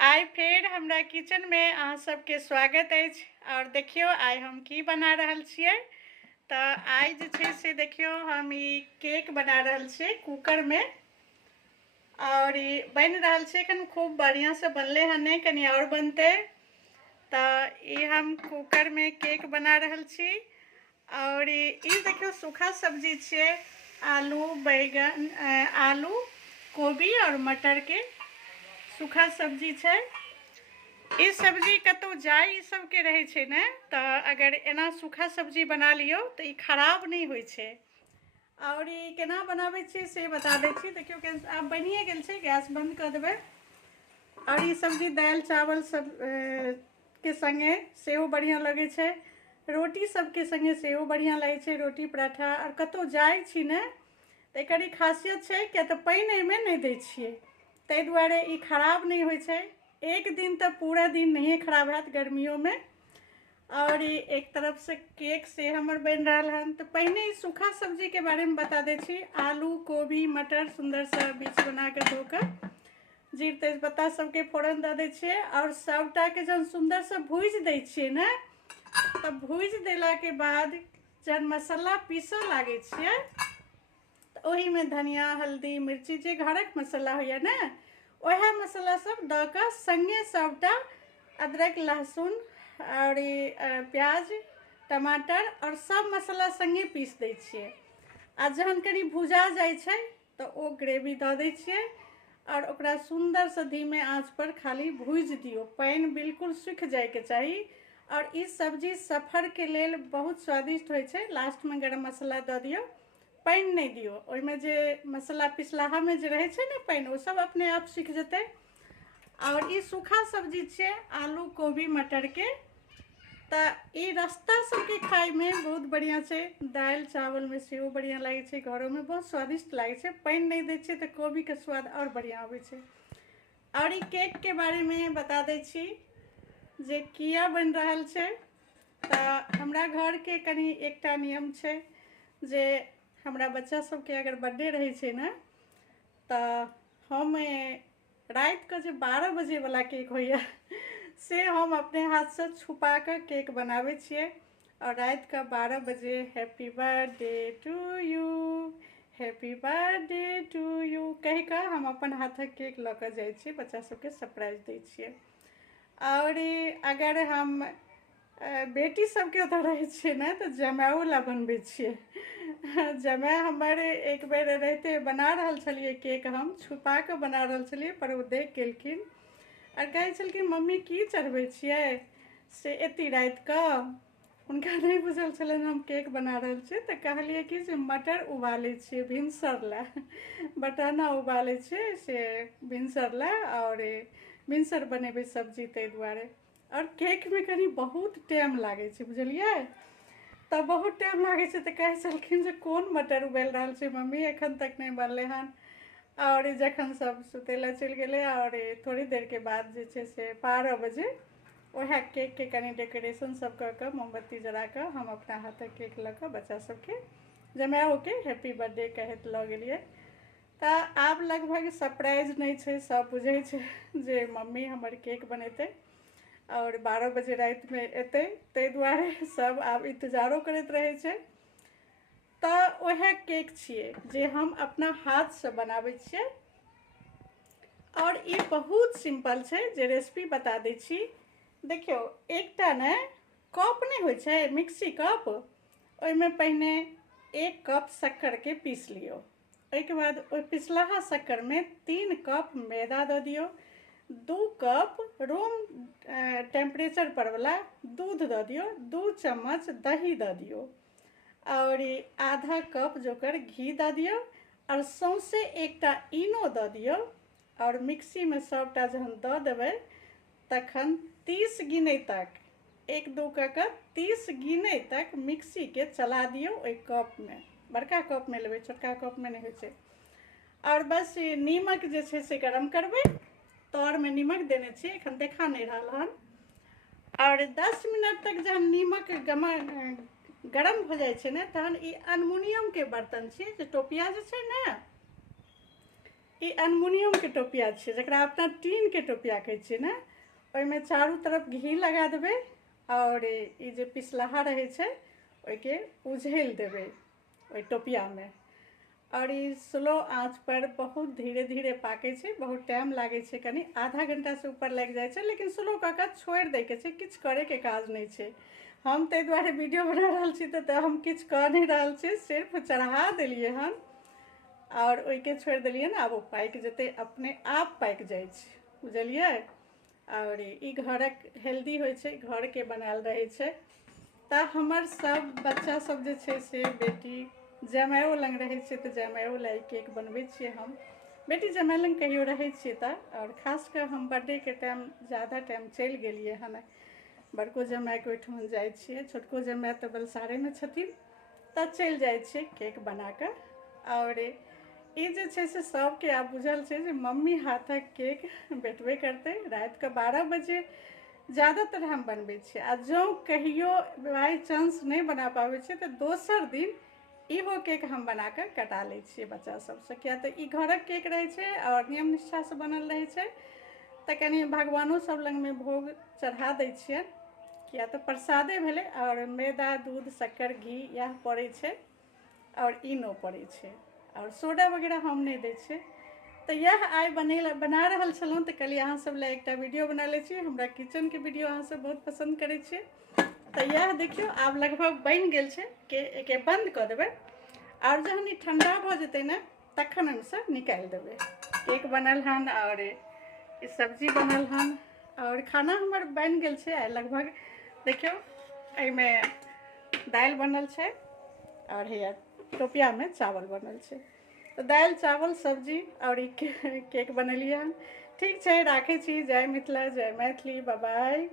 आइ फेर हमरा किचन में अहाँ सबके स्वागत अछि। और देखियो आइ हम की बना रहल छियै। तो आइ जे छै से देखियो हम ई केक बना रहल छियै कुकर में, और ई बन रहल छै एखन खूब बढ़िया से बनले हन नहीं, कनी और बनते। तो ई हम कुकर में केक बना रहल छी। और ई देखियो सूखा सब्जी छै, आलू बैगन आलू कोबी और मटर के सूखा सब्जी छै। ई सब्जी कतौ जाय ई सब के रहे छै ने, तो अगर एना सूखा सब्जी बना लियो तो ई खराब नहीं होय छै। और ई केना बनाबै छी से बता दै छी। देखियो आब बनिए गेल छै, गैस बंद कर देबै। और ई सब्जी दाल चावल सब के संगे सेहो बढ़िया लगे छै, रोटी सब के संगे सेहो बढ़िया लगे छै, रोटी पराठा। और कतौ जाय छी ने तो एकर ई खासियत छै कि तो पानी एहिमे नहीं दै छियै, ताहि दुआरे ई खराब नहीं होय छै। एक दिन तो पूरा दिन नहीं खराब हैत गर्मियों में। और एक तरफ से केक से हमर बन रहा हन। तो पहले ही सूखा सब्जी के बारे में बता दै छी। आलू कोबी मटर सुंदर सा बीज बना के धोकर जीर तेजपत्ता सबके फोरन दे दै छियै। और सबटा के जब सुंदर से भूज दै छियै ने, तो भूज देला के बाद जब मसाला पीसऽ लागे छियै तो ओही में धनिया हल्दी मिर्ची जे घरक मसाला होइए ने, वह मसाला सब द के संगे सबटा अदरक लहसुन और प्याज टमाटर और सब मसाला संगे पीस दै छियै। आ जहन कनी भुजा जाय छै तो ओ ग्रेवी द दै छियै और ओकरा सुंदर से धीमे आंच पर खाली भूज दियो, पानी बिल्कुल सूख जाय के चाहिए। और इस सब्जी सफर के लेल बहुत स्वादिष्ट होय छै। लास्ट में गरम मसाला द दियो, पानी नहीं दियो, ओहिमे जे मसाला पिसलाहा में जे रहे छै ने पानी, वो सब अपने आप सूख जेतै। और ई सूखा सब्जी छै आलू कोबी मटर के, तो ई रास्ता सबके खाय में बहुत बढ़िया छै। दाल चावल में सेहो बढ़िया लगे छै, घरों में बहुत स्वादिष्ट लगे छै। पानी नहीं दै छियै तो कोबी के स्वाद और बढ़िया आबै छै। और ई केक के बारे में बता दै छी जे किया बन रहल छै। तो हमरा घर के कनी एकटा नियम छै जे हमरा बच्चा सबके अगर बर्थडे रहे छै ने, तो हम रात के जो 12 बजे वाला केक होइए से हम अपने हाथ से छुपा के केक बनावे छियै। और रात का 12 बजे happy birthday to you, happy birthday to you कह के हम अपन हाथक केक लऽ के जाइ छियै, बच्चा सबके सरप्राइज दै छियै। और अगर हम बेटी सबके ओतऽ रहै छियै ने तो जमाओ ला बनबै छियै। जमाए हमर एक बेर रहते बना रहल छलिए केक, हम छुपा के बना रहल छलिए, पर वो देख गेलखिन और कहै छलखिन मम्मी की चढ़बै छियै से एती रात के। हुनका नहीं बुझल छलनि हम केक बना रहल छियै। तो कहलिए कि से मटर उबालै छियै भिनसर ला, बटाना उबालै छियै से भिनसर ला, और भिनसर बनेबै सब्जी ताहि दुआरे। और केक में कनी बहुत टाइम लागे छै बुझलिए। तो बहुत टाइम लागे छै तो कहे छलखिन जे कोन मटर उबाल रहल छै मम्मी, एखन तक नहीं बनले हन। और जखन सब सुते ला चल गेले और थोड़ी देर के बाद जे छै से 12 बजे वह केक के कनी डेकोरेशन सब कर के मोमबत्ती जरा के हम अपना हाथ केक लऽ के बच्चा सबके जमाओ के हैप्पी बर्थडे कहत लऽ गेलिए। तो आब लगभग सरप्राइज नहीं छै, सब बुझे छै जे मम्मी हमर केक बनेते और 12 बजे रात में एते, ताहि दुआरे सब आब इंतजारो करैत रहे छै। तो वह केक छिए जे हम अपना हाथ से बनाबै छियै। और ये बहुत सिंपल छै, जे रेसिपी बता दै छी। देखियो एकटा ने कप नहीं होय छै मिक्सी कप, ओहिमे पहिने 1 कप शक्कर के पीस लियो। ओहिके बाद ओहि पिसलाहा शक्कर में 3 कप मैदा दऽ दियो, 2 कप रूम टेम्परेचर पर वाला दूध दऽ दियो, 2 चम्मच दही दऽ दियो, और आधा कप जोकर घी दऽ दियो, और सौंसे एकटा इनो दऽ दियो। और मिक्सी में सबटा जहन दऽ देबै तखन 30 गिने तक 1 2 कऽ के 30 गिने तक मिक्सी के चला दियो। ओहि कप में बड़का कप में लेबै, छोटका कप में नहीं होइ छै। और बस नीमक जे छै से गरम करबै, तौर में नीमक देने छी, एखन देखा नहीं रहा हन। और 10 मिनट तक जहन नीमक गरम हो जाए ने, तहन ई अल्मुनियम के बर्तन छै जे टोपिया जे छै ने, ई अल्मुनियम के टोपिया छै, जकरा अपना टीन के टोपिया कहै छियै ने। ओहिमे चारू तरफ घी लगा देबै और ई जे पिसलाहा रहै छै ओहिके उझैल देबै ओहि टोपियामे। और ई स्लो आँच पर बहुत धीरे धीरे पाकै छै, बहुत टाइम लागै छै, कनि आधा घंटा से ऊपर लागि जाइ छै, लेकिन स्लो कऽ कऽ छोड़ि दैके छै, किछु करैके काज नहि छै। हम ताहि दुआरे वीडियो बना रहल छी तऽ हम किछु कऽ नहि रहल छी, सिर्फ चढ़ा देलियै हन और ओहिके छोड़ि देलियै ने। आब ओ पाकि जेतै, अपने आप पाकि जाइ छै, बुझलियै। और ई घरक हेल्दी होइ छै, घरके बनायल रहै छै। तऽ हमर सब बच्चा सब जे छै से बेटी जमाइओ लग रहै छै तऽ जमाइओ लए केक बनबै छियै हम। बेटी जमाइ लग कहियो रहै छियै तऽ। और खास कऽ हम बर्थडेके टाइम ज़्यादा टाइम चलि गेलियै हन, बड़को जमाइके ओहिठाम जाइ छियै, छोटको जमाइ तऽ बलसारेमे छथिन, तऽ चलि जाइ छियै केक बना कऽ। और ई जे छै से सबके आब बुझल छै जे मम्मी हाथक केक भेटबे करतै। रातिके 12 बजे ज़्यादातर हम बनबै छियै, आ जँ कहियो बाई चांस नहीं बना पाबै छियै तऽ दोसर दिन इहो केक हम बना कऽ कटा लै छियै बच्चा सबसँ। किया तऽ ई घरक केक रहै छै और नियम निष्ठासँ बनल रहै छै, तऽ कनि भगवानो सब लगमे भोग चढ़ा दै छियै, किया तऽ प्रसादे भेलै। और मैदा, दूध, शक्कर, घी इएह पड़ै छै और इनो पड़ै छै, और सोडा वगैरह हम नहीं दै छियै। तऽ यह आइ बना रहल छलहुँ तऽ कहलिए अहाँ सब लए एकटा वीडियो बना लै छी। हमरा किचनके वीडियो अहाँ सब बहुत पसंद करै छियै, तऽ यह देखियौ आब लगभग बनि गेल छै कि एके बंद कऽ देबै। और जहन ई ठंडा भऽ जेतै ने तखन ओहिसँ निकालि देबै। केक बनल हन और ई सब्जी बनल हन और खाना हमर बनि गेल छै आइ लगभग। देखियौ एहिमे दालि बनल छै और हैया टोपियामे चावल बनल छै। तो दालि, चावल, सब्जी और ई केक बनेलियै हन। ठीक छै, राखै छी। जय मिथिला, जय मैथिली, बाय बाय।